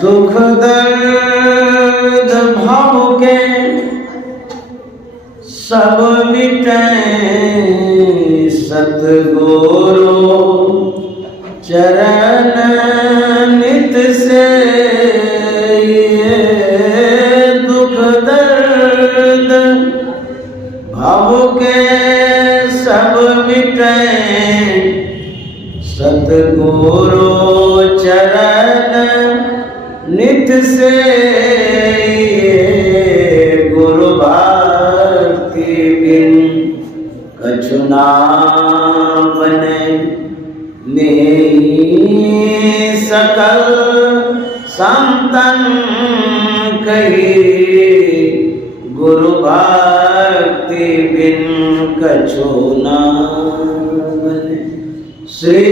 दुख दर्द भाव के सब मिटे सतगुरु चरण नित से। दुख दर्द भाव के सब मिटे सतगुरु चरण नित से। गुरु भक्ति बिन कछु ना बने नहीं सकल संतन कही। गुरु भक्ति बिन कछु ना बने। श्री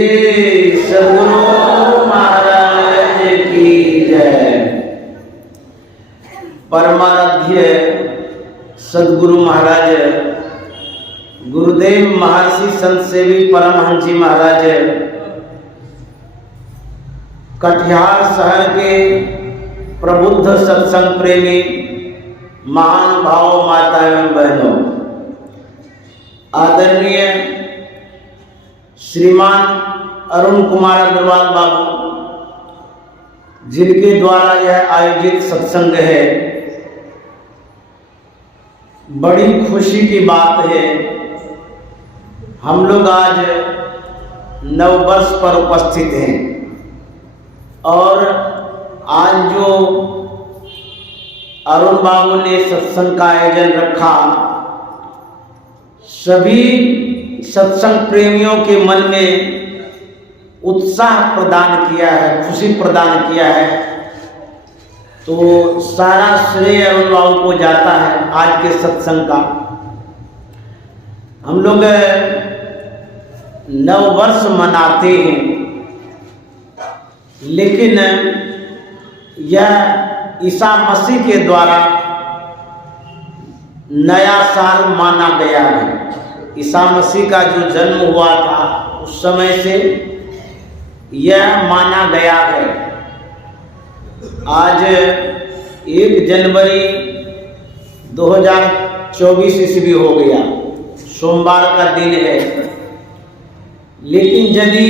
सद्गुरु महाराज की जय। परमाराध्य सद्गुरु महाराज गुरुदेव महर्षि संत सेवी परमहंस जी महाराज कटिहार शहर के प्रबुद्ध सत्संग प्रेमी महान भाव माता एवं बहनों, आदरणीय श्रीमान अरुण कुमार अग्रवाल बाबू जिनके द्वारा यह आयोजित सत्संग है, बड़ी खुशी की बात है। हम लोग आज नववर्ष पर उपस्थित हैं और आज जो अरुण बाबू ने सत्संग का आयोजन रखा, सभी सत्संग प्रेमियों के मन में उत्साह प्रदान किया है, खुशी प्रदान किया है। तो सारा श्रेय अरुण बाबू को जाता है आज के सत्संग का। हम लोग नववर्ष मनाते हैं, लेकिन यह ईसा मसीह के द्वारा नया साल माना गया है। ईसा मसीह का जो जन्म हुआ था उस समय से यह माना गया है। आज 1 जनवरी 2024 ईस्वी हो गया, सोमवार का दिन है। लेकिन यदि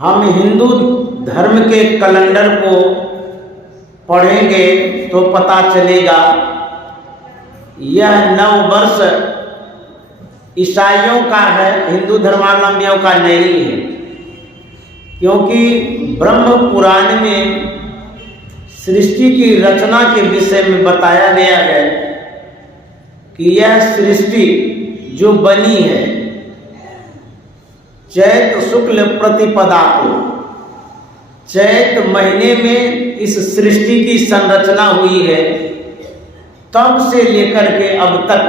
हम हिंदू धर्म के कैलेंडर को पढ़ेंगे तो पता चलेगा यह नववर्ष ईसाइयों का है, हिंदू धर्मावलंबियों का नहीं है। क्योंकि ब्रह्म पुराण में सृष्टि की रचना के विषय में बताया गया है कि यह सृष्टि जो बनी है चैत शुक्ल प्रतिपदा को, चैत महीने में इस सृष्टि की संरचना हुई है। तब से लेकर के अब तक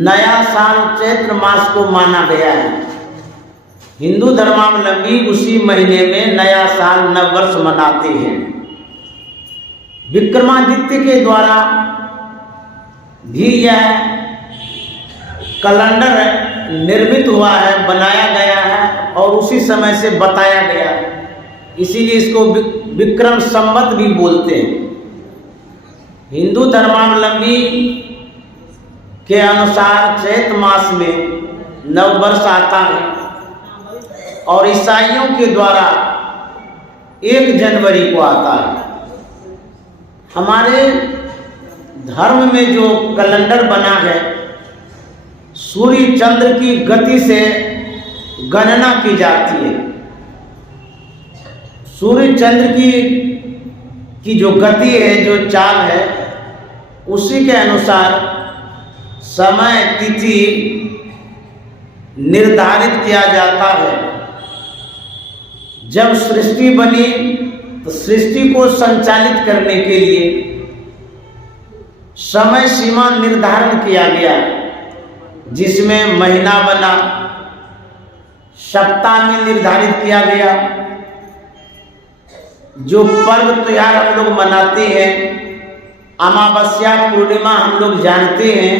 नया साल चैत्र मास को माना गया है। हिंदू धर्मावलंबी उसी महीने में नया साल नववर्ष मनाते हैं। विक्रमादित्य के द्वारा भी यह कैलेंडर निर्मित हुआ है, बनाया गया है और उसी समय से बताया गया है। इसीलिए इसको विक्रम संवत भी बोलते हैं। हिंदू धर्मावलंबी के अनुसार चैत मास में नववर्ष आता है और ईसाइयों के द्वारा 1 जनवरी को आता है। हमारे धर्म में जो कैलेंडर बना है, सूर्य चंद्र की गति से गणना की जाती है। सूर्य चंद्र की जो गति है, जो चाल है, उसी के अनुसार समय तिथि निर्धारित किया जाता है। जब सृष्टि बनी तो सृष्टि को संचालित करने के लिए समय सीमा निर्धारण किया गया, जिसमें महीना बना, सप्ताह में निर्धारित किया गया। जो पर्व त्योहार हम लोग मनाते हैं, अमावस्या पूर्णिमा हम लोग जानते हैं,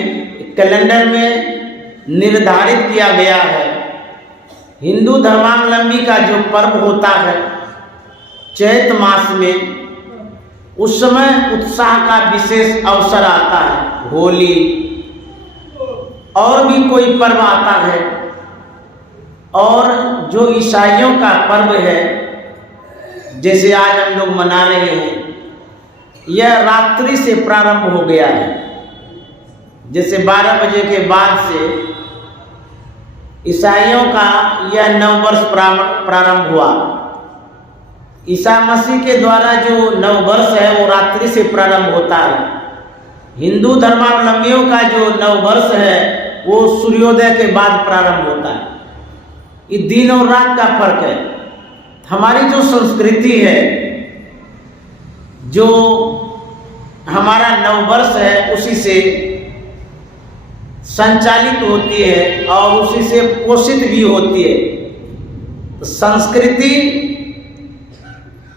कैलेंडर में निर्धारित किया गया है। हिंदू धर्मावलंबी का जो पर्व होता है चैत मास में उस समय उत्साह का विशेष अवसर आता है, होली और भी कोई पर्व आता है। और जो ईसाइयों का पर्व है, जैसे आज हम लोग मना रहे हैं, यह रात्रि से प्रारंभ हो गया है। जैसे 12 बजे के बाद से ईसाइयों का यह नव वर्ष प्रारंभ हुआ। ईसा मसीह के द्वारा जो नव वर्ष है वो रात्रि से प्रारंभ होता है। हिंदू धर्मावलंबियों का जो नव वर्ष है वो सूर्योदय के बाद प्रारंभ होता है। ये दिन और रात का फर्क है। हमारी जो संस्कृति है, जो हमारा नव वर्ष है, उसी से संचालित होती है और उसी से पोषित भी होती है। तो संस्कृति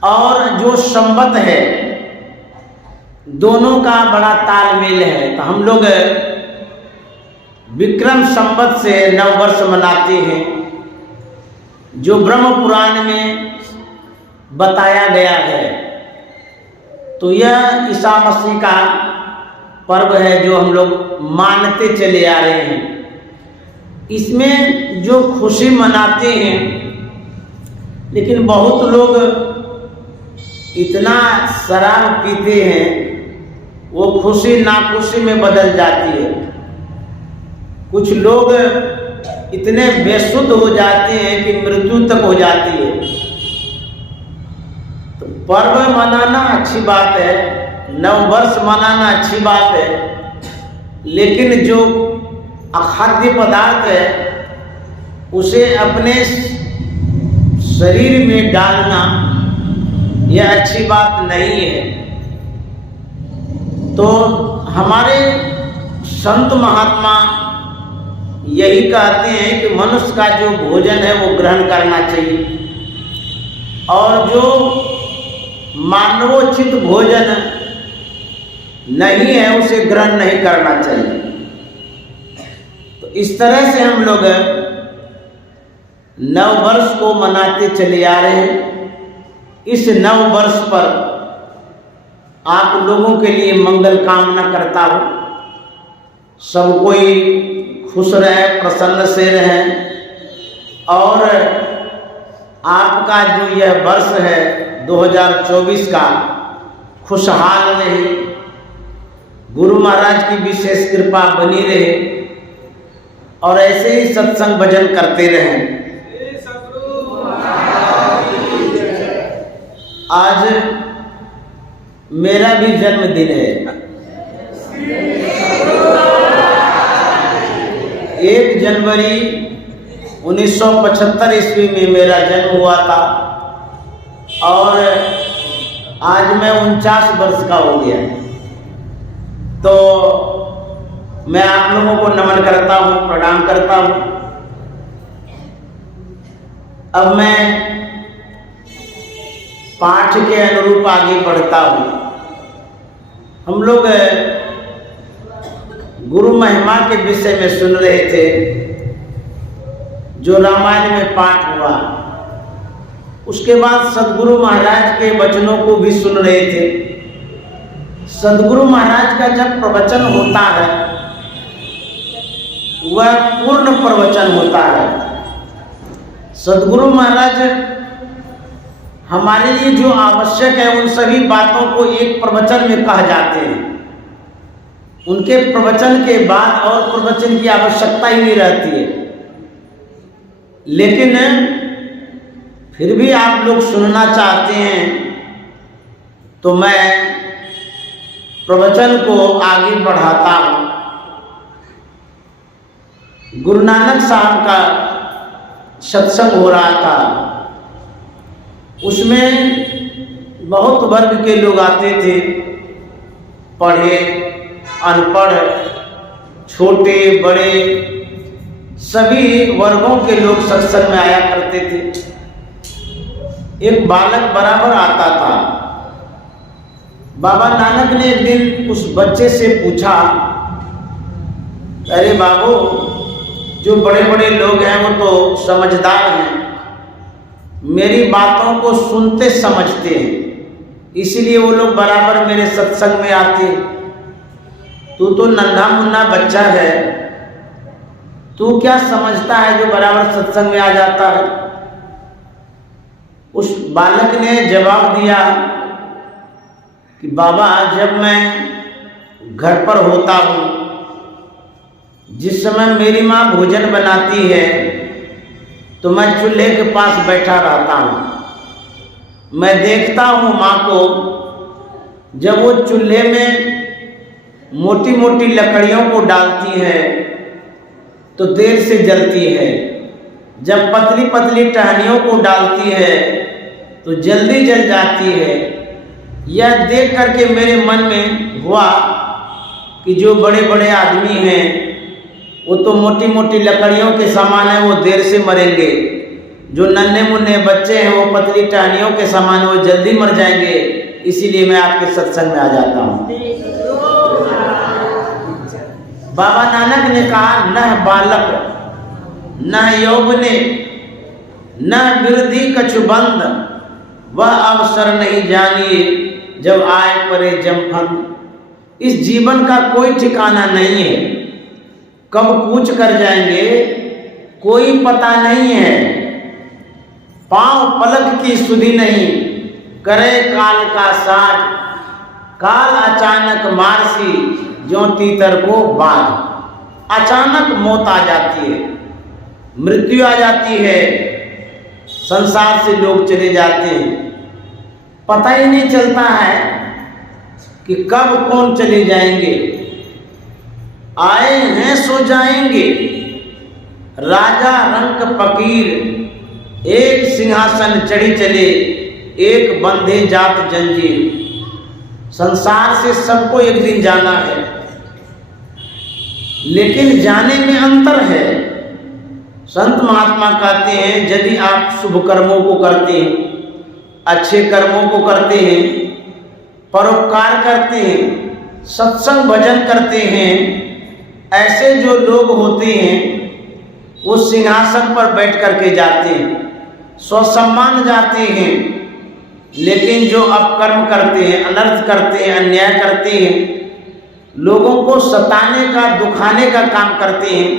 और जो संवत है, दोनों का बड़ा तालमेल है। तो हम लोग विक्रम संवत से नव वर्ष मनाते हैं, जो ब्रह्म पुराण में बताया गया है। तो यह ईसा मसीह का पर्व है जो हम लोग मानते चले आ रहे हैं। इसमें जो खुशी मनाते हैं, लेकिन बहुत लोग इतना शराब पीते हैं, वो खुशी नाखुशी में बदल जाती है। कुछ लोग इतने बेसुध हो जाते हैं कि मृत्यु तक हो जाती है। तो पर्व मनाना अच्छी बात है, नव वर्ष मनाना अच्छी बात है, लेकिन जो अखाद्य पदार्थ है उसे अपने शरीर में डालना यह अच्छी बात नहीं है। तो हमारे संत महात्मा यही कहते हैं कि मनुष्य का जो भोजन है वो ग्रहण करना चाहिए, और जो मानवोचित भोजन नहीं है उसे ग्रहण नहीं करना चाहिए। तो इस तरह से हम लोग नव वर्ष को मनाते चले आ रहे हैं। इस नव वर्ष पर आप लोगों के लिए मंगल कामना करता हूँ। सब कोई खुश रहे, प्रसन्न से रहे, और आपका जो यह वर्ष है 2024 का खुशहाल रहे, गुरु महाराज की विशेष कृपा बनी रहे, और ऐसे ही सत्संग भजन करते रहें। आज मेरा भी जन्मदिन है। 1 जनवरी 1975 ईस्वी में मेरा जन्म हुआ था, और आज मैं 49 वर्ष का हो गया। तो मैं आप लोगों को नमन करता हूँ, प्रणाम करता हूँ। अब मैं पाठ के अनुरूप आगे बढ़ता हूँ। हम लोग गुरु महिमा के विषय में सुन रहे थे, जो रामायण में पाठ हुआ। उसके बाद सदगुरु महाराज के वचनों को भी सुन रहे थे। सदगुरु महाराज का जब प्रवचन होता है वह पूर्ण प्रवचन होता है। सदगुरु महाराज हमारे लिए जो आवश्यक है उन सभी बातों को एक प्रवचन में कह जाते हैं। उनके प्रवचन के बाद और प्रवचन की आवश्यकता ही नहीं रहती है। लेकिन फिर भी आप लोग सुनना चाहते हैं तो मैं प्रवचन को आगे बढ़ाता हूँ। गुरु नानक साहब का सत्संग हो रहा था, उसमें बहुत वर्ग के लोग आते थे, पढ़े अनपढ़, छोटे बड़े सभी वर्गों के लोग सत्संग में आया करते थे। एक बालक बराबर आता था। बाबा नानक ने एक दिन उस बच्चे से पूछा, अरे बाबू, जो बड़े बड़े लोग हैं वो तो समझदार हैं, मेरी बातों को सुनते समझते हैं, इसलिए वो लोग बराबर मेरे सत्संग में आते। तू तो नन्हा मुन्ना बच्चा है, तू क्या समझता है जो बराबर सत्संग में आ जाता है? उस बालक ने जवाब दिया कि बाबा, जब मैं घर पर होता हूँ, जिस समय मेरी माँ भोजन बनाती है तो मैं चूल्हे के पास बैठा रहता हूँ। मैं देखता हूँ माँ को, जब वो चूल्हे में मोटी मोटी लकड़ियों को डालती है तो देर से जलती है, जब पतली पतली टहनियों को डालती है तो जल्दी जल जाती है। यह देख करके मेरे मन में हुआ कि जो बड़े बड़े आदमी हैं वो तो मोटी मोटी लकड़ियों के समान है, वो देर से मरेंगे। जो नन्हे मुन्ने बच्चे हैं वो पतली टहनियों के समान, वो जल्दी मर जाएंगे। इसीलिए मैं आपके सत्संग में आ जाता हूँ। बाबा नानक ने कहा, न बालक न यौवने न बिरधी कछुबंद, वह अवसर नहीं जानिए जब आए परे जमफंद। इस जीवन का कोई ठिकाना नहीं है, कब कूच कर जाएंगे कोई पता नहीं है। पांव पलक की सुधि नहीं, करे काल का साथ, काल अचानक मारसी ज्यों तीतर को बाढ़। अचानक मौत आ जाती है, मृत्यु आ जाती है, संसार से लोग चले जाते हैं, पता ही नहीं चलता है कि कब कौन चले जाएंगे। आए हैं सो जाएंगे, राजा रंक फकीर, एक सिंहासन चढ़ी चले, एक बंधे जात जंजीर। संसार से सबको एक दिन जाना है, लेकिन जाने में अंतर है। संत महात्मा कहते हैं, यदि आप शुभ कर्मों को करते हैं, अच्छे कर्मों को करते हैं, परोपकार करते हैं, सत्संग भजन करते हैं, ऐसे जो लोग होते हैं वो सिंहासन पर बैठ करके जाते हैं, स्वसम्मान जाते हैं। लेकिन जो अपकर्म करते हैं, अनर्थ करते हैं, अन्याय करते हैं, लोगों को सताने का, दुखाने का काम करते हैं,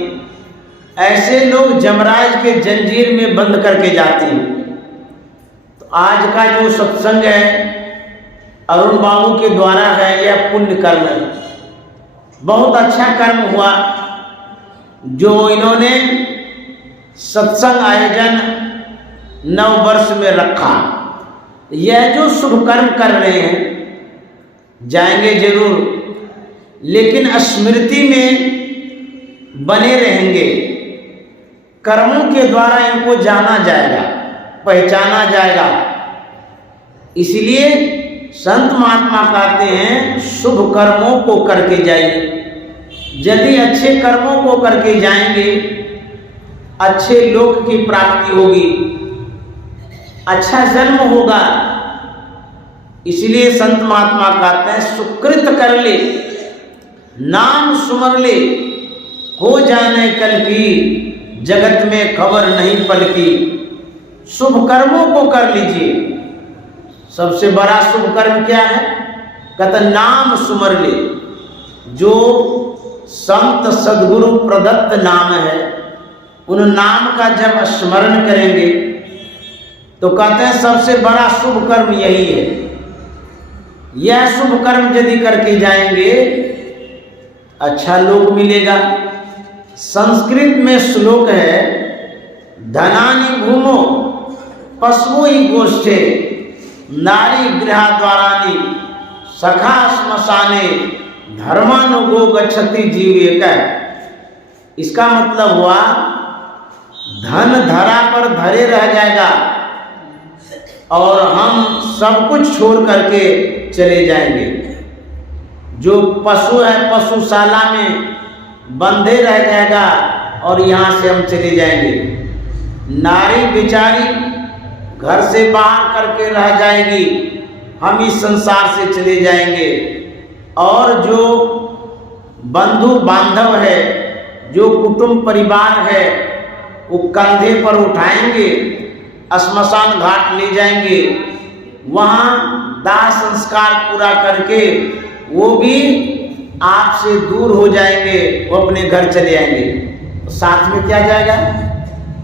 ऐसे लोग जमराज के जंजीर में बंद करके जाते हैं। तो आज का जो सत्संग है अरुण बाबू के द्वारा है, यह पुण्य कर्म है। बहुत अच्छा कर्म हुआ जो इन्होंने सत्संग आयोजन नव वर्ष में रखा। यह जो शुभ कर्म कर रहे हैं, जाएंगे जरूर, लेकिन स्मृति में बने रहेंगे। कर्मों के द्वारा इनको जाना जाएगा, पहचाना जाएगा। इसलिए संत महात्मा कहते हैं, शुभ कर्मों को करके जाइए। यदि अच्छे कर्मों को करके जाएंगे, अच्छे लोक की प्राप्ति होगी, अच्छा जन्म होगा। इसलिए संत महात्मा कहते हैं, सुकृत कर ले, नाम सुमर ले, हो जाने कल की, जगत में खबर नहीं पल की। शुभ कर्मों को कर लीजिए। सबसे बड़ा शुभ कर्म क्या है? कहते नाम सुमर ले। जो संत सद्गुरु प्रदत्त नाम है, उन नाम का जब स्मरण करेंगे तो कहते हैं सबसे बड़ा शुभ कर्म यही है। यह शुभ कर्म यदि करके जाएंगे, अच्छा लोक मिलेगा। संस्कृत में श्लोक है, धनानि भूमो पशु ही गोष्ठे, नारी गृह द्वारानि, सखा श्मशाने, धर्मानुगो गच्छति जीवेका। इसका मतलब हुआ, धन धरा पर धरे रह जाएगा और हम सब कुछ छोड़ करके चले जाएंगे। जो पशु है पशुशाला में बंधे रह जाएगा और यहाँ से हम चले जाएंगे। नारी बेचारी घर से बाहर करके रह जाएगी, हम इस संसार से चले जाएंगे। और जो बंधु बांधव है, जो कुटुंब परिवार है, वो कंधे पर उठाएंगे श्मशान घाट ले जाएंगे, वहाँ दाह संस्कार पूरा करके वो भी आपसे दूर हो जाएंगे, वो अपने घर चले आएंगे। तो साथ में क्या जाएगा?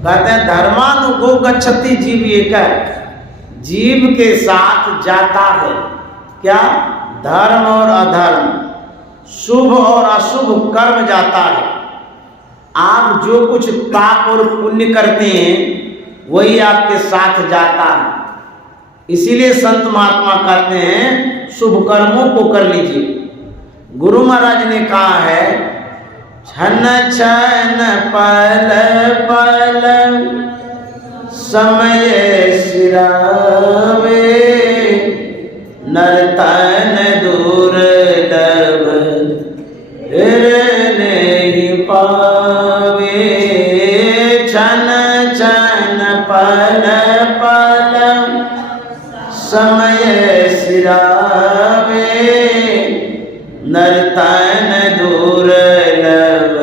कहते हैं धर्मानुगो गच्छति जीव एक, जीव के साथ जाता है क्या? धर्म और अधर्म, शुभ और अशुभ कर्म जाता है। आप जो कुछ पाप और पुण्य करते हैं वही आपके साथ जाता है। इसीलिए संत महात्मा कहते हैं शुभ कर्मों को कर लीजिए। गुरु महाराज ने कहा है छन छन पल पल समय सिरावे, नर्तन दुर्लभ नहीं पावे। छन छन पल पल समय सिरावे, नर्तन दुर्लभ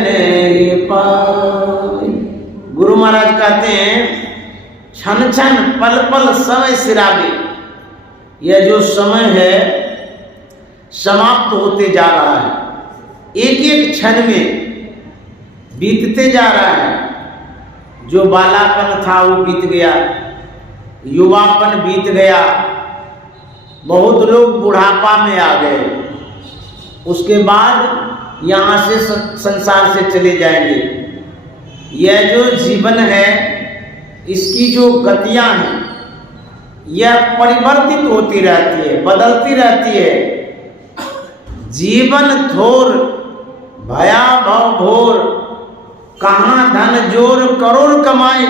नहीं पावे। गुरु महाराज कहते हैं छन छन पल पल समय सिरावे, यह जो समय है समाप्त होते जा रहा है, एक एक क्षण में बीतते जा रहा है। जो बालापन था वो बीत गया, युवापन बीत गया, बहुत लोग बुढ़ापा में आ गए, उसके बाद यहाँ से संसार से चले जाएंगे। यह जो जीवन है इसकी जो गतियां हैं यह परिवर्तित होती रहती है, बदलती रहती है। जीवन थोर भयाभव भोर, कहाँ धन जोर करोड़ कमाए।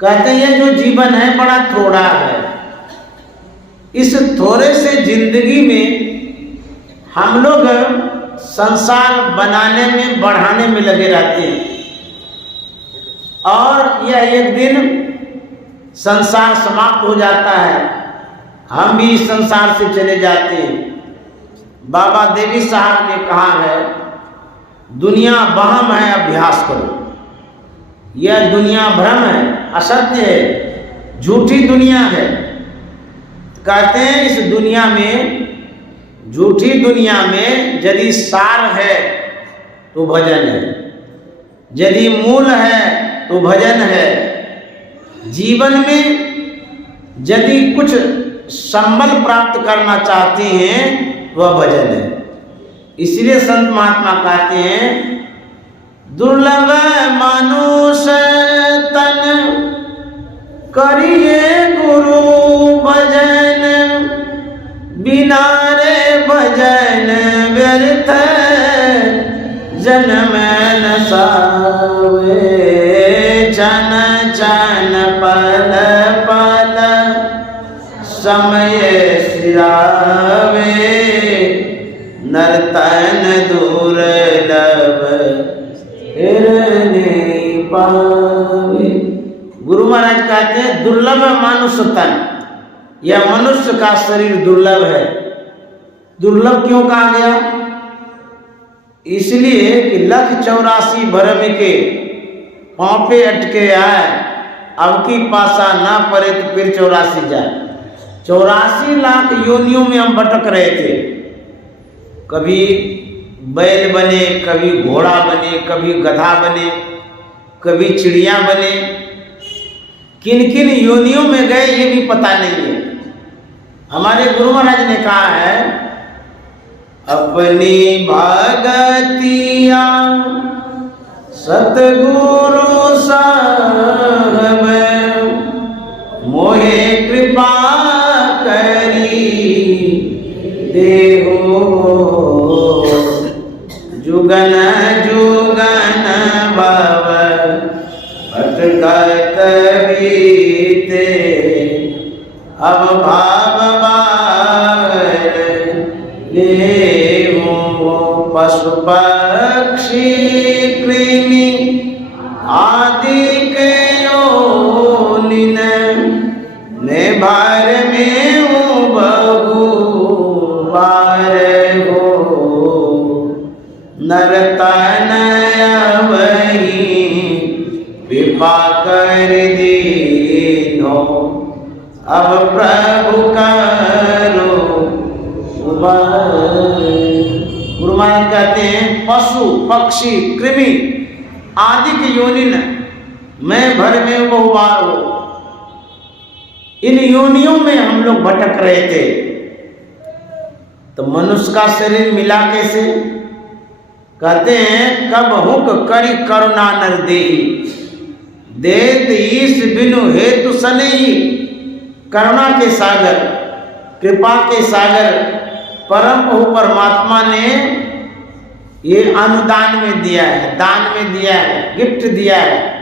कहते हैं जो जीवन है बड़ा थोड़ा है। इस थोड़े से जिंदगी में हम लोग संसार बनाने में बढ़ाने में लगे रहते हैं, और यह एक दिन संसार समाप्त हो जाता है, हम भी इस संसार से चले जाते हैं। बाबा देवी साहब ने कहा है दुनिया वहम है, अभ्यास करो। यह दुनिया भ्रम है, असत्य है, झूठी दुनिया है। कहते हैं इस दुनिया में, झूठी दुनिया में यदि सार है तो भजन है, यदि मूल है तो भजन है। जीवन में यदि कुछ संबल प्राप्त करना चाहते हैं वह भजन है। इसलिए संत महात्मा कहते हैं दुर्लभ मानुष तन करिए गुरु भजन, बिना रे भजन व्यर्थ जन्म न सावे। छन छन पल पल समय सिरावे, नर्तन दुर्लभ नहीं पावे। गुरु महाराज कहते हैं दुर्लभ मानुष तन, यह मनुष्य का शरीर दुर्लभ है। दुर्लभ क्यों कहा गया? इसलिए कि 1,84 भरम के पाँव पे अटके आए, अब की पासा ना पड़े तो फिर 84 जाए। 84 लाख योनियों में हम भटक रहे थे। कभी बैल बने, कभी घोड़ा बने, कभी गधा बने, कभी चिड़िया बने। किन किन योनियों में गए ये भी पता नहीं है। हमारे गुरु महाराज ने कहा है अपनी भगतिया सतगुरु साहब मोहे कृपा करी देहो। जुगन जुगन भव भटकत बीते, अब भाव पशु पक्षी कृमि आदि के योनिन ने भार में हूँ बहु बार हो। नरतन वही कृपा कर दीनो, अब प्रभु करो उबार। गुरु महाराज कहते हैं पशु पक्षी कृमि आदि की योनि मैं भर में बहुबार हो, इन योनियों में हम लोग भटक रहे थे। तो मनुष्य का शरीर मिला कैसे? कहते हैं कब हुक करी करुणा नर देही, देत ईश बिनु हेतु सनेही। करुणा के सागर, कृपा के सागर परम प्रभु परमात्मा ने ये अनुदान में दिया है, दान में दिया है, गिफ्ट दिया है,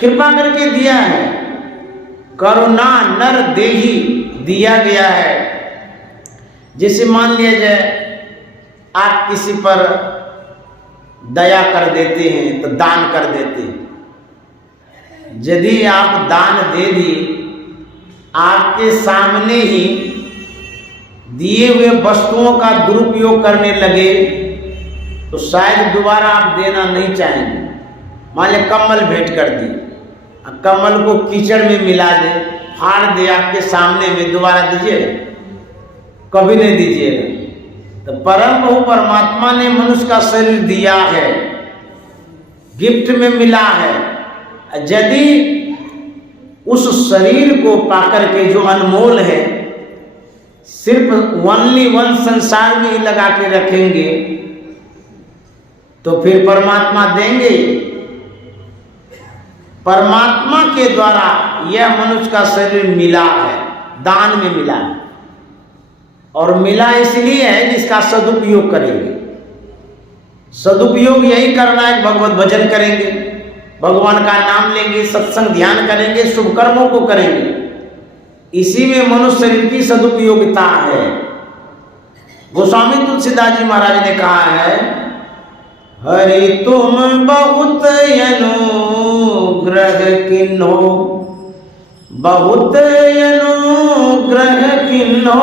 कृपा करके दिया है। करुणा नर देही दिया गया है। जैसे मान लिया जाए आप किसी पर दया कर देते हैं तो दान कर देते हैं। यदि आप दान दे दिए, आपके सामने ही दिए हुए वस्तुओं का दुरुपयोग करने लगे तो शायद दोबारा आप देना नहीं चाहेंगे। मान लिया कम्बल भेंट कर दी, कम्बल को कीचड़ में मिला दे, फाड़ दे आपके सामने में, दोबारा दीजिएगा? कभी नहीं दीजिएगा। तो परम प्रभु परमात्मा ने मनुष्य का शरीर दिया है, गिफ्ट में मिला है। यदि उस शरीर को पाकर के जो अनमोल है सिर्फ ओनली वन संसार में ही लगा के रखेंगे तो फिर परमात्मा देंगे। परमात्मा के द्वारा यह मनुष्य का शरीर मिला है, दान में मिला है, और मिला इसलिए है जिसका सदुपयोग करेंगे। सदुपयोग यही करना है, भगवत भजन करेंगे, भगवान का नाम लेंगे, सत्संग ध्यान करेंगे, शुभ कर्मों को करेंगे। इसी में मनुष्य शरीर की सदुपयोगिता है। गोस्वामी तुलसीदास जी महाराज ने कहा है, हरि तुम बहुत अनुग्रह किन्हो, बहुत अनुग्रह किन्हो,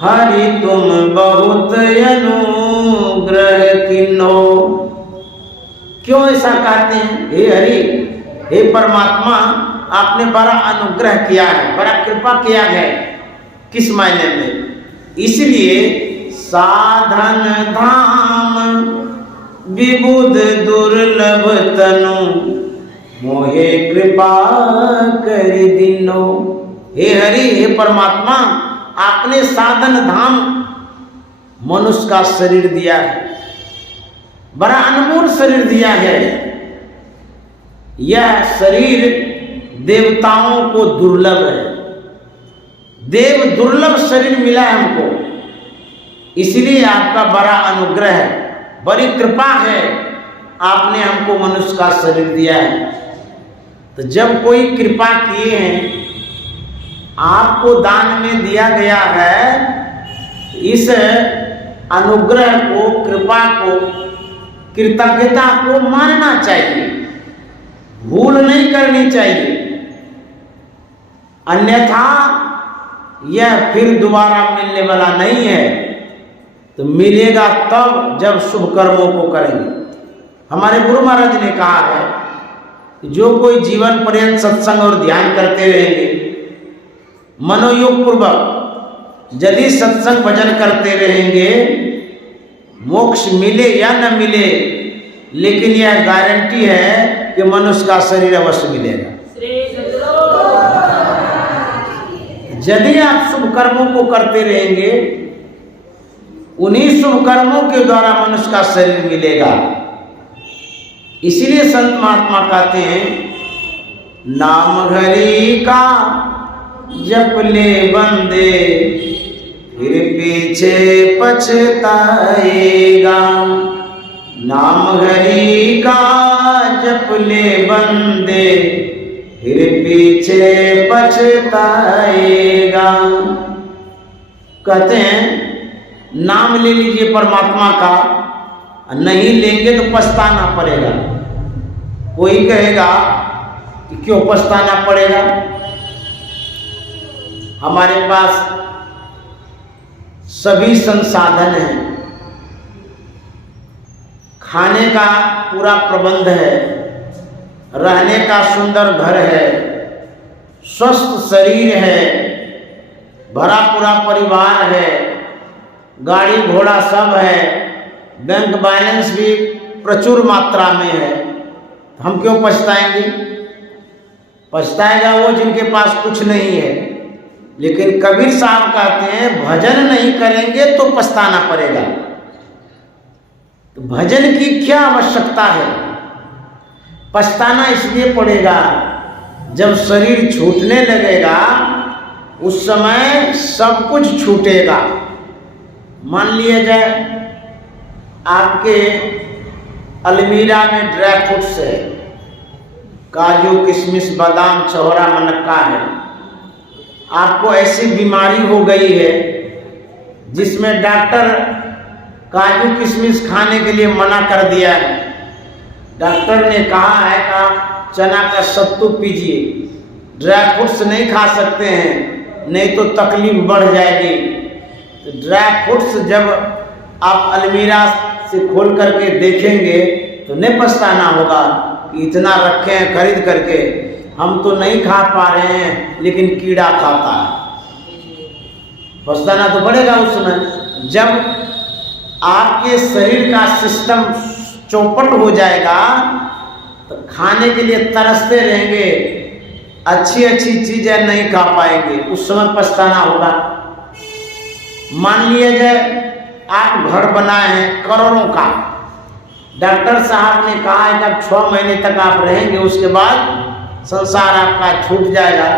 हरि तुम बहुत अनुग्रह किन्हो। क्यों ऐसा कहते हैं? हे हरि, हे परमात्मा, आपने बड़ा अनुग्रह किया है, बड़ा कृपा किया है। किस मायने में? इसलिए साधन धाम विबुध दुर्लभ तनु, मोहे कृपा कर दीनो। हे हरि, हे परमात्मा, आपने साधन धाम मनुष्य का शरीर दिया है, बड़ा अनमोल शरीर दिया है। यह शरीर देवताओं को दुर्लभ है, देव दुर्लभ शरीर मिला है हमको, इसलिए आपका बड़ा अनुग्रह है, बड़ी कृपा है, आपने हमको मनुष्य का शरीर दिया है। तो जब कोई कृपा किए हैं, आपको दान में दिया गया है, इस अनुग्रह को, कृपा को, कृतज्ञता को मानना चाहिए, भूल नहीं करनी चाहिए। अन्यथा यह फिर दोबारा मिलने वाला नहीं है। तो मिलेगा तब जब शुभ कर्मों को करेंगे। हमारे गुरु महाराज ने कहा है कि जो कोई जीवन पर्यंत सत्संग और ध्यान करते रहेंगे, मनोयोग पूर्वक यदि सत्संग भजन करते रहेंगे, मोक्ष मिले या न मिले, लेकिन यह गारंटी है कि मनुष्य का शरीर अवश्य मिलेगा। यदि आप शुभ कर्मों को करते रहेंगे, उन्हीं शुभ कर्मों के द्वारा मनुष्य का शरीर मिलेगा। इसीलिए संत महात्मा कहते हैं, नाम हरि का जप ले बंदे, फिर पीछे पछताएगा। नाम हरि का जप ले बंदे, फिर पीछे पछताएगा। कहते हैं नाम ले लीजिए परमात्मा का, नहीं लेंगे तो पछताना पड़ेगा। कोई कहेगा कि क्यों पछताना पड़ेगा, हमारे पास सभी संसाधन हैं, खाने का पूरा प्रबंध है, रहने का सुंदर घर है, स्वस्थ शरीर है, भरा पूरा परिवार है, गाड़ी घोड़ा सब है, बैंक बैलेंस भी प्रचुर मात्रा में है, हम क्यों पछताएंगे? पछताएगा वो जिनके पास कुछ नहीं है। लेकिन कबीर साहब कहते हैं भजन नहीं करेंगे तो पछताना पड़ेगा। तो भजन की क्या आवश्यकता है? पछताना इसलिए पड़ेगा जब शरीर छूटने लगेगा उस समय सब कुछ छूटेगा। मान लिया जाए आपके अलमीरा में ड्राई फ्रूट्स है, काजू किशमिश बादाम छहोरा मनक्का है, आपको ऐसी बीमारी हो गई है जिसमें डॉक्टर काजू किशमिश खाने के लिए मना कर दिया है। डॉक्टर ने कहा है कि चना का सत्तू पीजिए, ड्राई फ्रूट्स नहीं खा सकते हैं नहीं तो तकलीफ बढ़ जाएगी। तो ड्राई फ्रूट्स जब आप अलमीरा से खोल करके देखेंगे तो नहीं पछताना होगा कि इतना रखे हैं खरीद करके, हम तो नहीं खा पा रहे हैं लेकिन कीड़ा खाता है। पछताना तो पड़ेगा उस समय जब आपके शरीर का सिस्टम चौपट हो जाएगा, तो खाने के लिए तरसते रहेंगे, अच्छी अच्छी चीजें नहीं खा पाएंगे, उस समय पछताना होगा। मान लिया जाए आप घर बनाए हैं करोड़ों का, डॉक्टर साहब ने कहा है कि अब 6 महीने तक आप रहेंगे, उसके बाद संसार आपका छूट जाएगा।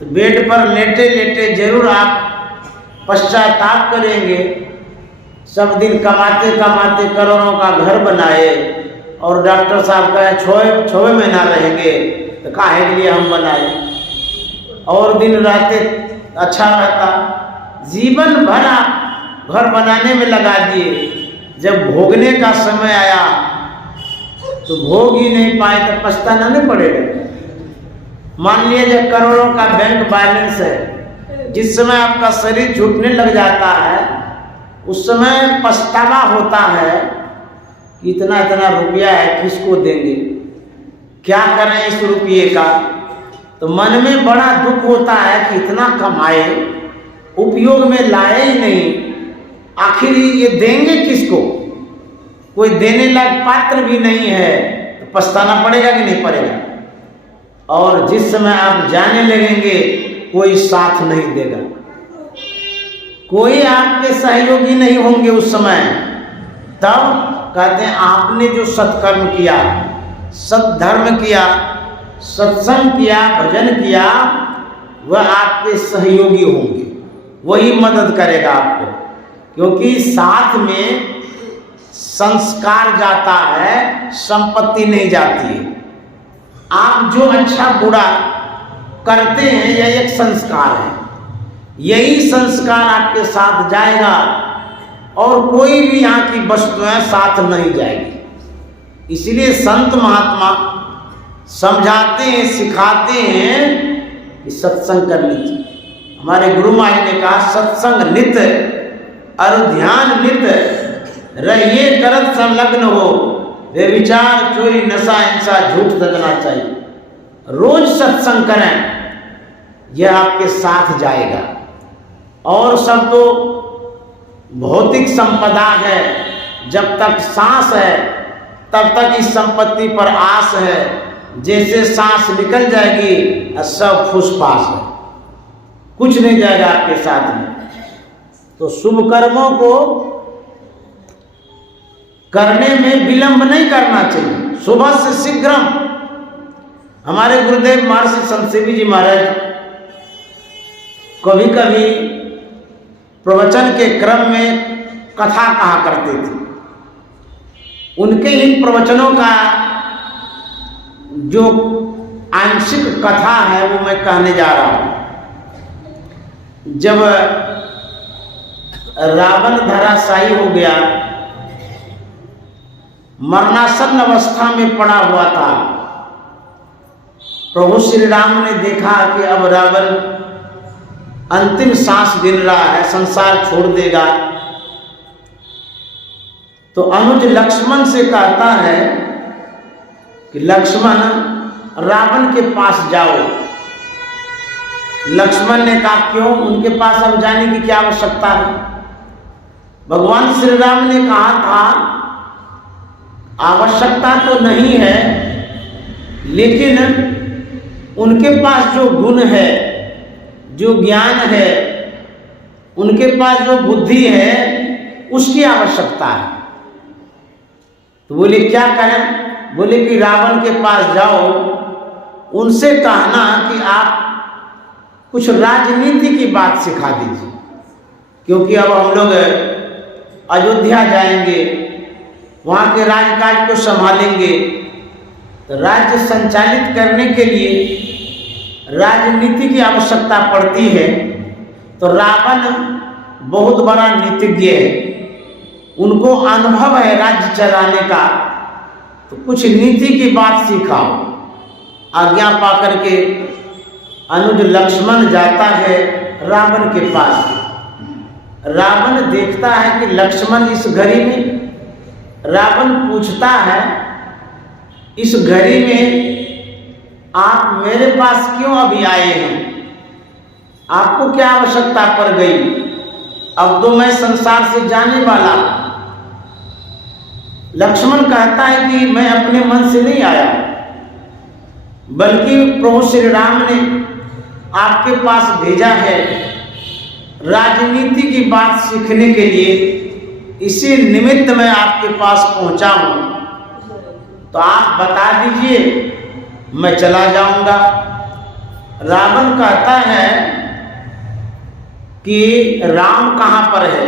तो बेड पर लेटे लेटे जरूर आप पश्चाताप करेंगे। सब दिन कमाते कमाते करोड़ों का घर बनाए और डॉक्टर साहब कहे 6 महीना रहेंगे, तो काहे के लिए हम बनाए, और दिन रहते अच्छा रहता। जीवन भर आप घर बनाने में लगा दिए, जब भोगने का समय आया तो भोग ही नहीं पाए तो पछताना नहीं पड़ेगा। मान लिया जाए करोड़ों का बैंक बैलेंस है, जिस समय आपका शरीर छूटने लग जाता है उस समय पछतावा होता है कि इतना इतना रुपया है किसको देंगे, क्या करें इस रुपये का। तो मन में बड़ा दुख होता है कि इतना कमाए उपयोग में लाए ही नहीं, आखिर ये देंगे किसको, कोई देने लायक पात्र भी नहीं है, तो पछताना पड़ेगा कि नहीं पड़ेगा। और जिस समय आप जाने लगेंगे कोई साथ नहीं देगा, कोई आपके सहयोगी नहीं होंगे उस समय, तब कहते हैं आपने जो सत्कर्म किया, सत्धर्म किया, सत्संग किया, भजन किया, वह आपके सहयोगी होंगे, वही मदद करेगा आपको। क्योंकि साथ में संस्कार जाता है, संपत्ति नहीं जाती है। आप जो अच्छा बुरा करते हैं यह एक संस्कार है, यही संस्कार आपके साथ जाएगा और कोई भी यहाँ की वस्तुएं साथ नहीं जाएगी। इसलिए संत महात्मा समझाते हैं, सिखाते हैं कि सत्संग कर लीजिए। हमारे गुरु महाराज ने कहा सत्संग नित और ध्यान नित, रहिए करत संलग्न हो, वे विचार चोरी नशा हिंसा झूठ लगना चाहिए। रोज सत्संग करें, यह आपके साथ जाएगा। और सब तो भौतिक संपदा है, जब तक सांस है तब तक इस संपत्ति पर आस है, जैसे सांस निकल जाएगी सब फुसफास है, कुछ नहीं जाएगा आपके साथ में। तो शुभ कर्मों को करने में विलंब नहीं करना चाहिए, सुबह से शीघ्रम। हमारे गुरुदेव महर्षि संत सेवी जी महाराज कभी कभी प्रवचन के क्रम में कथा कहा करते थे। उनके इन प्रवचनों का जो आंशिक कथा है वो मैं कहने जा रहा हूं। जब रावण धराशायी हो गया, मरणासन्न अवस्था में पड़ा हुआ था, प्रभु श्री राम ने देखा कि अब रावण अंतिम सांस गिन रहा है, संसार छोड़ देगा। तो अनुज लक्ष्मण से कहता है कि लक्ष्मण रावण के पास जाओ। लक्ष्मण ने कहा क्यों, उनके पास अब जाने की क्या आवश्यकता है। भगवान श्री राम ने कहा था आवश्यकता तो नहीं है, लेकिन उनके पास जो गुण है, जो ज्ञान है, उनके पास जो बुद्धि है, उसकी आवश्यकता है। तो बोले क्या करें। बोले कि रावण के पास जाओ, उनसे कहना कि आप कुछ राजनीति की बात सिखा दीजिए, क्योंकि अब हम लोग अयोध्या जाएंगे, वहाँ के राजकाज को संभालेंगे। तो राज्य संचालित करने के लिए राजनीति की आवश्यकता पड़ती है। तो रावण बहुत बड़ा नीतिज्ञ है, उनको अनुभव है राज्य चलाने का, तो कुछ नीति की बात सिखाओ। आज्ञा पाकर के अनुज लक्ष्मण जाता है रावण के पास। रावण देखता है कि लक्ष्मण इस घड़ी में, रावण पूछता है इस घड़ी में आप मेरे पास क्यों अभी आए हैं, आपको क्या आवश्यकता पड़ गई, अब तो मैं संसार से जाने वाला हूं। लक्ष्मण कहता है कि मैं अपने मन से नहीं आया, बल्कि प्रभु श्री राम ने आपके पास भेजा है राजनीति की बात सीखने के लिए, इसी निमित्त मैं आपके पास पहुंचा हूं। तो आप बता दीजिए, मैं चला जाऊंगा। रावण कहता है कि राम कहां पर है।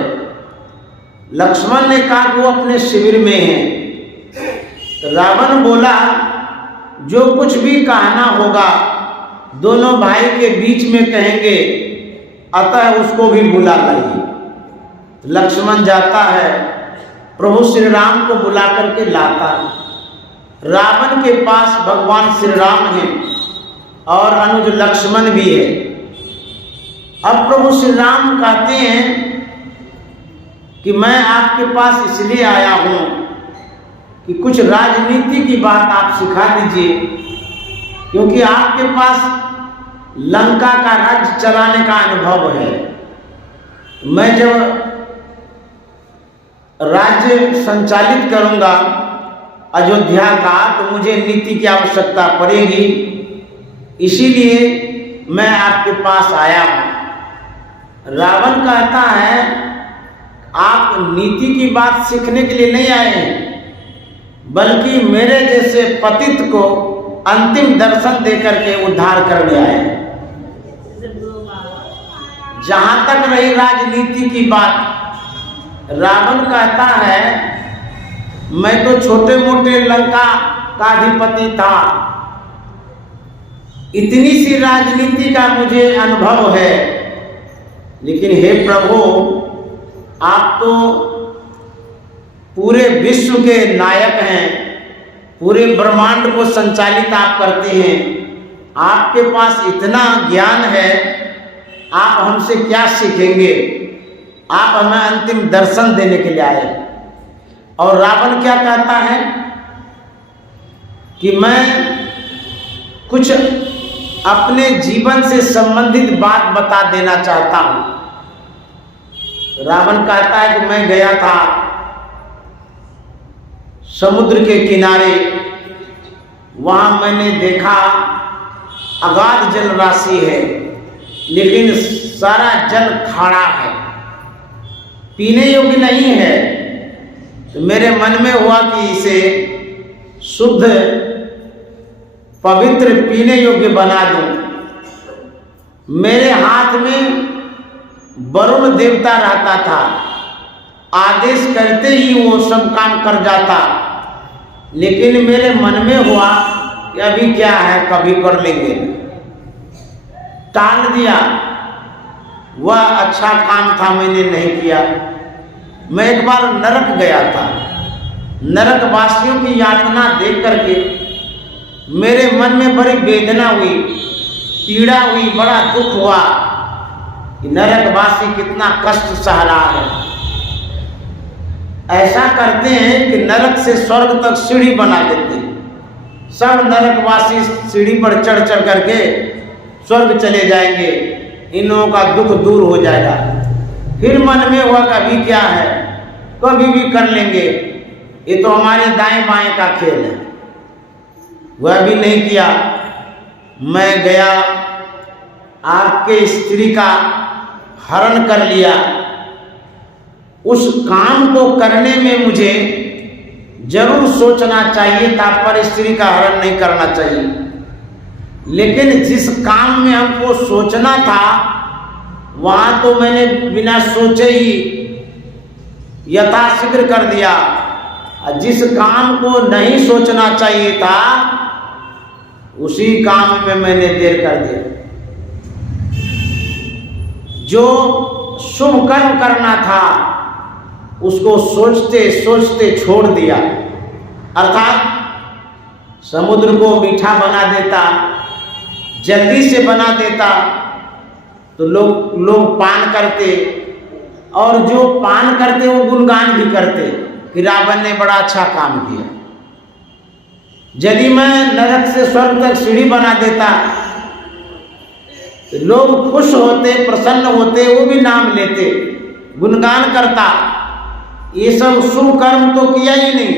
लक्ष्मण ने कहा कि वो अपने शिविर में है। तो रावण बोला जो कुछ भी कहना होगा दोनों भाई के बीच में कहेंगे, अतः उसको भी बुला लाइए। तो लक्ष्मण जाता है, प्रभु श्री राम को बुला करके लाता है। रावण के पास भगवान श्री राम हैं और अनुज लक्ष्मण भी है। अब प्रभु श्री राम कहते हैं कि मैं आपके पास इसलिए आया हूं कि कुछ राजनीति की बात आप सिखा दीजिए, क्योंकि आपके पास लंका का राज्य चलाने का अनुभव है। मैं जब राज्य संचालित करूंगा अयोध्या का, तो मुझे नीति की आवश्यकता पड़ेगी, इसीलिए मैं आपके पास आया हूं। रावण कहता है आप नीति की बात सीखने के लिए नहीं आए हैं, बल्कि मेरे जैसे पतित को अंतिम दर्शन देकर के उद्धार करने आए हैं। जहां तक रही राजनीति की बात, रावण कहता है मैं तो छोटे मोटे लंका का अधिपति था, इतनी सी राजनीति का मुझे अनुभव है, लेकिन हे प्रभु आप तो पूरे विश्व के नायक हैं, पूरे ब्रह्मांड को संचालित आप करते हैं, आपके पास इतना ज्ञान है, आप हमसे क्या सीखेंगे। आप हमें अंतिम दर्शन देने के लिए आए। और रावण क्या कहता है कि मैं कुछ अपने जीवन से संबंधित बात बता देना चाहता हूं। रावण कहता है कि मैं गया था समुद्र के किनारे, वहां मैंने देखा अगाध जल राशि है, लेकिन सारा जल खारा है, पीने योग्य नहीं है। तो मेरे मन में हुआ कि इसे शुद्ध पवित्र पीने योग्य बना दूं। मेरे हाथ में वरुण देवता रहता था, आदेश करते ही वो सब काम कर जाता, लेकिन मेरे मन में हुआ कि अभी क्या है, कभी कर लेंगे, टाल दिया। वह अच्छा काम था, मैंने नहीं किया। मैं एक बार नरक गया था, नरक वासियों की यातना देख करके मेरे मन में बड़ी वेदना हुई, पीड़ा हुई, बड़ा दुख हुआ कि नरकवासी कितना कष्ट सह रहा है। ऐसा करते हैं कि नरक से स्वर्ग तक सीढ़ी बना देते हैं। सब नरकवासी सीढ़ी पर चढ़ चढ़ करके स्वर्ग चले जाएंगे, इन लोगों का दुख दूर हो जाएगा। फिर मन में हुआ कभी क्या है, कभी भी कर लेंगे, ये तो हमारे दाएं बाएं का खेल है। वह भी नहीं किया। मैं गया, आपके स्त्री का हरण कर लिया। उस काम को करने में मुझे जरूर सोचना चाहिए था, पर स्त्री का हरण नहीं करना चाहिए। लेकिन जिस काम में हमको सोचना था वहां तो मैंने बिना सोचे ही यथाशीघ्र कर दिया। जिस काम को नहीं सोचना चाहिए था उसी काम में मैंने देर कर दिया। जो शुभ कर्म करना था उसको सोचते सोचते छोड़ दिया। अर्थात समुद्र को मीठा बना देता, जल्दी से बना देता तो लोग पान करते, और जो पान करते वो गुणगान भी करते कि रावण ने बड़ा अच्छा काम किया। यदि मैं नरक से स्वर्ग तक सीढ़ी बना देता तो लोग खुश होते, प्रसन्न होते, वो भी नाम लेते, गुणगान करता। ये सब शुभ कर्म तो किया ही नहीं।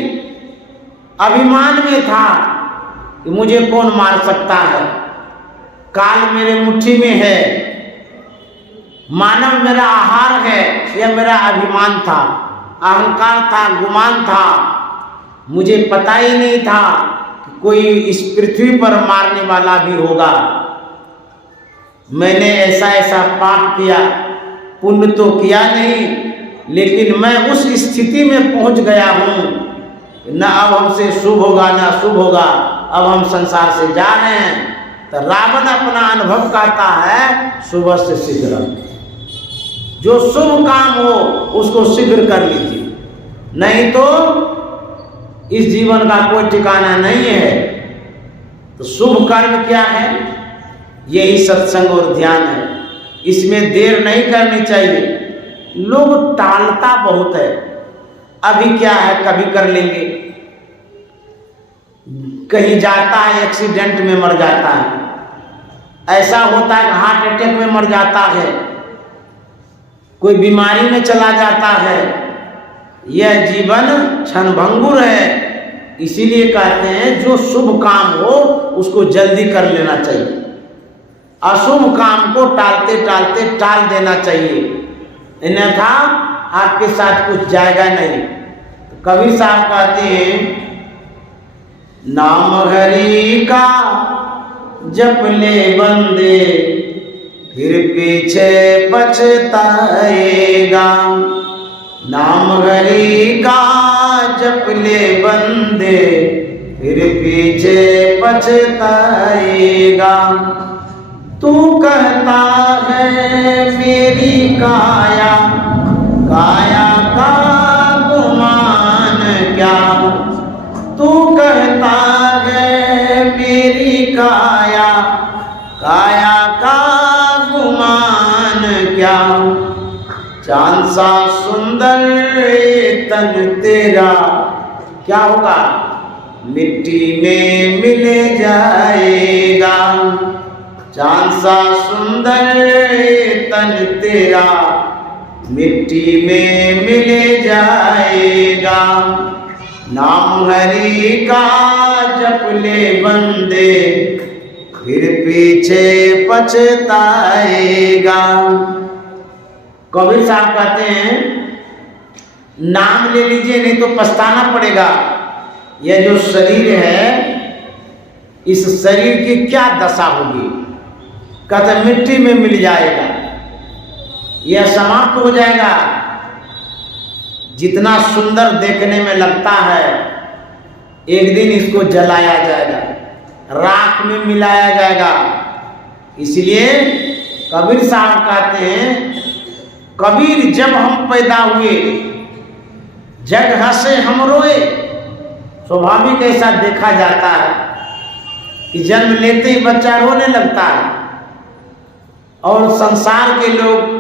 अभिमान में था कि मुझे कौन मार सकता है, काल मेरे मुट्ठी में है, मानव मेरा आहार है। यह मेरा अभिमान था, अहंकार था, गुमान था। मुझे पता ही नहीं था कि कोई इस पृथ्वी पर मारने वाला भी होगा। मैंने ऐसा ऐसा पाप किया, पुण्य तो किया नहीं, लेकिन मैं उस स्थिति में पहुंच गया हूं न अब हमसे शुभ होगा न अशुभ होगा, अब हम संसार से जा रहे हैं। तो रावण अपना अनुभव कहता है शुभ से शीघ्र, जो शुभ काम हो उसको शीघ्र कर लीजिए, नहीं तो इस जीवन का कोई ठिकाना नहीं है। तो शुभ कर्म क्या है? यही सत्संग और ध्यान है। इसमें देर नहीं करनी चाहिए। लोग टालता बहुत है, अभी क्या है कभी कर लेंगे। कहीं जाता है एक्सीडेंट में मर जाता है, ऐसा होता है हार्ट अटैक में मर जाता है, कोई बीमारी में चला जाता है। यह जीवन क्षणभंगुर है। इसीलिए कहते हैं जो शुभ काम हो उसको जल्दी कर लेना चाहिए, अशुभ काम को टालते टालते टाल देना चाहिए, अन्यथा आपके साथ कुछ जाएगा नहीं। तो कबीर साहब कहते हैं नाम हरि का जप ले बंदे फिर पीछे पछताएगा। नाम हरि का जप ले बंदे फिर पीछे पछताएगा। तू कहता है मेरी काया, काया का गुमान क्या। तू कहता है मेरी काया, काया का गुमान क्या। चांद सा सुंदर तन तेरा क्या होगा, मिट्टी में मिल जाएगा। चांद सा सुंदर तन तेरा मिट्टी में मिल जाएगा। नाम हरि का जप ले बंदे फिर पीछे पछताएगा। कबीर साहब कहते हैं नाम ले लीजिए नहीं तो पछताना पड़ेगा। यह जो शरीर है इस शरीर की क्या दशा होगी, कहते मिट्टी में मिल जाएगा, यह समाप्त हो जाएगा। जितना सुंदर देखने में लगता है एक दिन इसको जलाया जाएगा, राख में मिलाया जाएगा। इसलिए कबीर साहब कहते हैं कबीर जब हम पैदा हुए जग हंसे हम रोए। स्वाभाविक ऐसा देखा जाता है कि जन्म लेते ही बच्चा रोने लगता है, और संसार के लोग,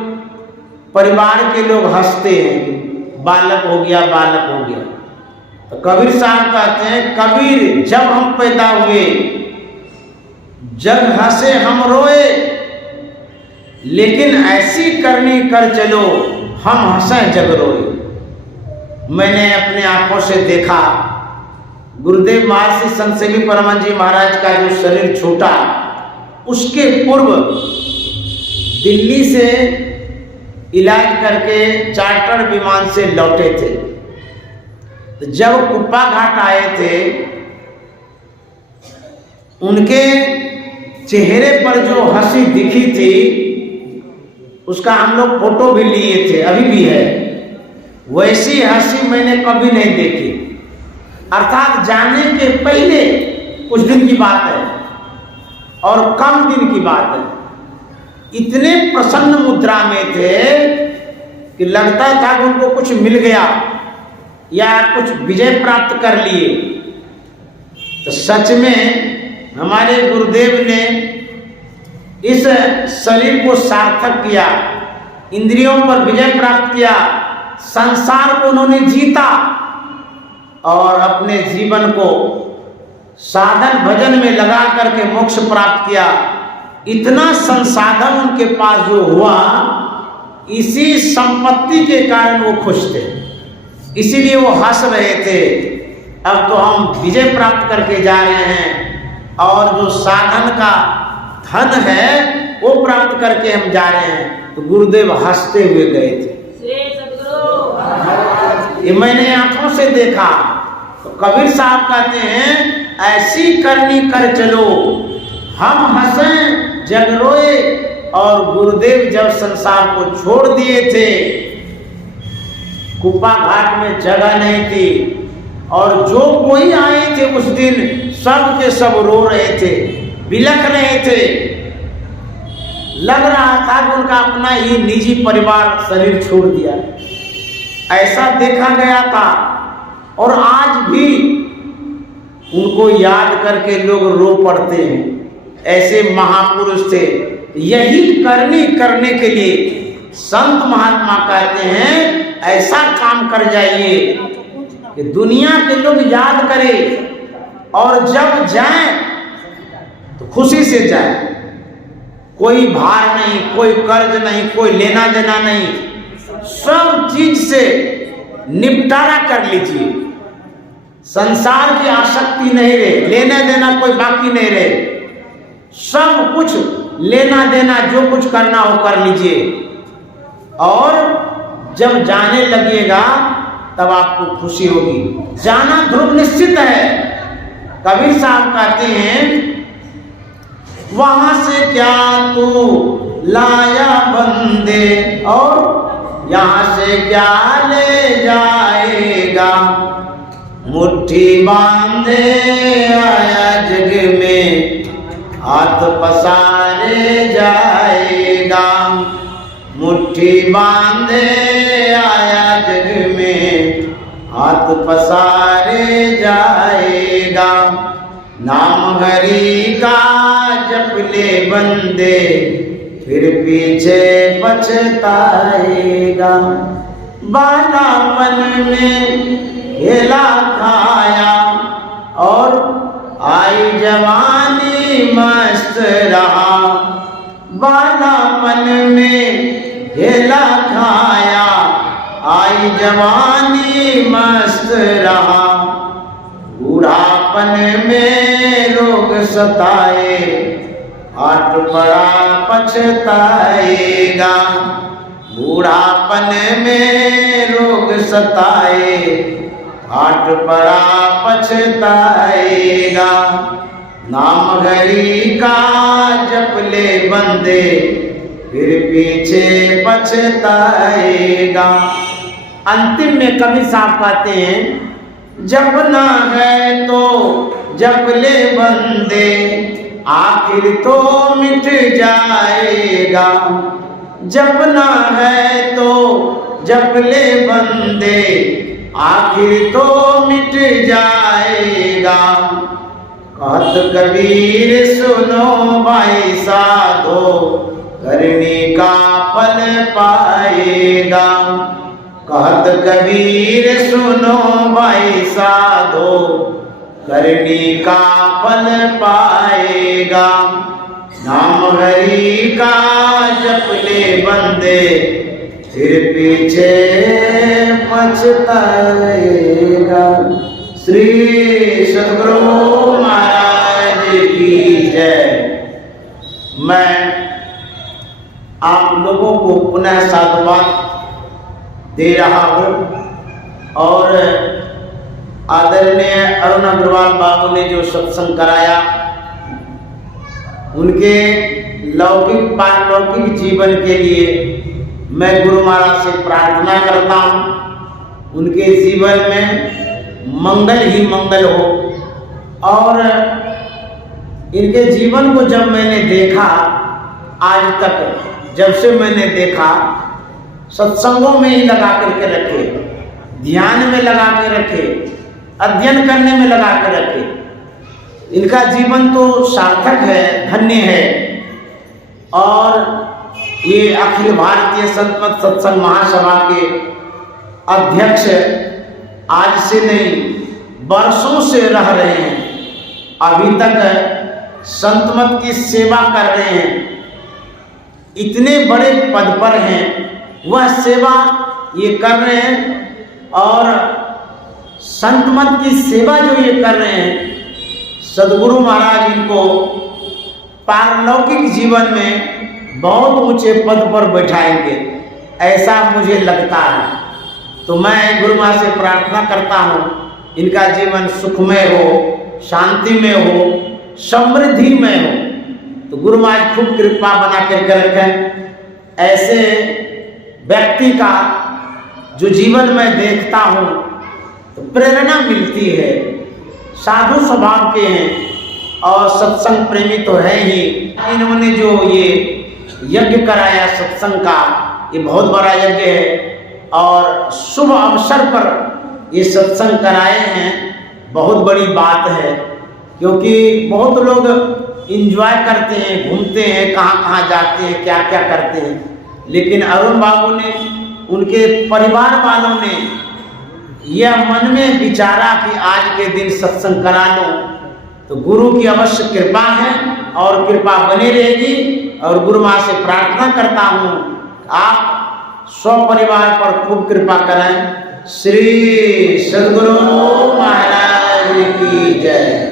परिवार के लोग हंसते हैं बालक हो गया, बालक हो गया। तो कबीर साहब कहते हैं, कबीर जब हम पैदा हुए जग हंसे हम रोए, लेकिन ऐसी करनी कर चलो हम हंसे जग रोए। मैंने अपने आंखों से देखा गुरुदेव महर्षि संत सेवी परमानंद जी महाराज का जो शरीर छूटा, उसके पूर्व दिल्ली से इलाज करके चार्टर विमान से लौटे थे। तो जब कुप्पा घाट आए थे, उनके चेहरे पर जो हंसी दिखी थी, उसका हम लोग फोटो भी लिए थे, अभी भी है। वैसी हंसी मैंने कभी नहीं देखी। अर्थात जाने के पहले कुछ दिन की बात है और कम दिन की बात है, इतने प्रसन्न मुद्रा में थे कि लगता था कि उनको कुछ मिल गया या कुछ विजय प्राप्त कर लिए। तो सच में हमारे गुरुदेव ने इस शरीर को सार्थक किया, इंद्रियों पर विजय प्राप्त किया, संसार को उन्होंने जीता और अपने जीवन को साधन भजन में लगा करके मोक्ष प्राप्त किया। इतना संसाधन उनके पास जो हुआ, इसी संपत्ति के कारण वो खुश थे, इसीलिए वो हंस रहे थे। अब तो हम विजय प्राप्त करके जा रहे हैं और जो साधन का धन है वो प्राप्त करके हम जा रहे हैं। तो गुरुदेव हंसते हुए गए थे, ये मैंने आंखों से देखा। तो कबीर साहब कहते हैं, ऐसी करनी कर चलो हम हंसें जग रोए। और गुरुदेव जब संसार को छोड़ दिए थे, कुप्पा घाट में जगह नहीं थी और जो कोई आए थे उस दिन सब के सब रो रहे थे, बिलख रहे थे। लग रहा था कि उनका अपना ही निजी परिवार शरीर छोड़ दिया, ऐसा देखा गया था। और आज भी उनको याद करके लोग रो पड़ते हैं। ऐसे महापुरुष थे। यही करनी करने के लिए संत महात्मा कहते हैं, ऐसा काम कर जाइए कि दुनिया के लोग याद करें और जब जाएं तो खुशी से जाएं, कोई भार नहीं, कोई कर्ज नहीं, कोई लेना देना नहीं, सब चीज से निपटारा कर लीजिए। संसार की आसक्ति नहीं रहे, लेना देना कोई बाकी नहीं रहे, सब कुछ लेना देना जो कुछ करना हो कर लीजिए। और जब जाने लगेगा तब आपको खुशी होगी। जाना ध्रुव निश्चित है। कबीर साहब कहते हैं, वहां से क्या तू लाया बंदे और यहाँ से क्या ले जाएगा। मुट्ठी बांधे आया जग में हाथ पसारे जाएगा। मुट्ठी बांधे आया जग में हाथ पसारे जाएगा। नाम हरि का जप ले बंदे फिर पीछे पछताएगा। बाला मन में हेला खाया और आई जवानी मस्त रहा। बाला मन में हेला खाया आई जवानी मस्त रहा। बूढ़ापन में रोग सताए हाथ बड़ा पछताएगा। बूढ़ापन में रोग सताए हाथ बड़ा पछताएगा। नाम हरि का जप ले बंदे फिर पीछे पछताएगा। अंतिम में कवि साहब कहते हैं, जपना है तो जप ले बंदे आखिर तो मिट जाएगा। जपना है तो जप ले बंदे आखिर तो मिट जाएगा। कहत कबीर सुनो भाई साधो करने का फल पाएगा। कहत कबीर सुनो भाई साधो, करनी का फल पाएगा। नाम हरि का जप ले बंदे, फिर पीछे पछताएगा। श्री सद्गुरु महाराज की जय। मैं आप लोगों को पुनः साधुवाद दे रहा हूँ और आदरणीय अरुण अग्रवाल बाबू ने जो सत्संग कराया, उनके लौकिक पारलौकिक जीवन के लिए मैं गुरु महाराज से प्रार्थना करता हूँ, उनके जीवन में मंगल ही मंगल हो। और इनके जीवन को जब मैंने देखा, आज तक जब से मैंने देखा, सत्संगों में ही लगा करके रखे, ध्यान में लगा के रखे, अध्ययन करने में लगा के रखे। इनका जीवन तो सार्थक है, धन्य है। और ये अखिल भारतीय संत मत सत्संग महासभा के अध्यक्ष आज से नहीं, वर्षों से रह रहे हैं, अभी तक संत मत की सेवा कर रहे हैं, इतने बड़े पद पर हैं, वह सेवा ये कर रहे हैं। और संत मत की सेवा जो ये कर रहे हैं, सद्गुरु महाराज इनको पारलौकिक जीवन में बहुत ऊंचे पद पर बैठाएंगे, ऐसा मुझे लगता है। तो मैं गुरु महाराज से प्रार्थना करता हूँ, इनका जीवन सुखमय हो, शांति में हो, समृद्धि में हो। तो गुरु महाराज खूब कृपा बना करके रखें। ऐसे व्यक्ति का जो जीवन में देखता हूँ तो प्रेरणा मिलती है। साधु स्वभाव के हैं और सत्संग प्रेमी तो है ही। इन्होंने जो ये यज्ञ कराया सत्संग का, ये बहुत बड़ा यज्ञ है और शुभ अवसर पर ये सत्संग कराए हैं, बहुत बड़ी बात है। क्योंकि बहुत लोग एंजॉय करते हैं, घूमते हैं, कहाँ कहाँ जाते हैं, क्या क्या करते हैं, लेकिन अरुण बाबू ने, उनके परिवार वालों ने यह मन में विचारा कि आज के दिन सत्संग करा लो। तो गुरु की अवश्य कृपा है और कृपा बनी रहेगी। और गुरु माँ से प्रार्थना करता हूँ आप स्वपरिवार पर खूब कृपा करें। श्री सद्गुरु महाराज की जय।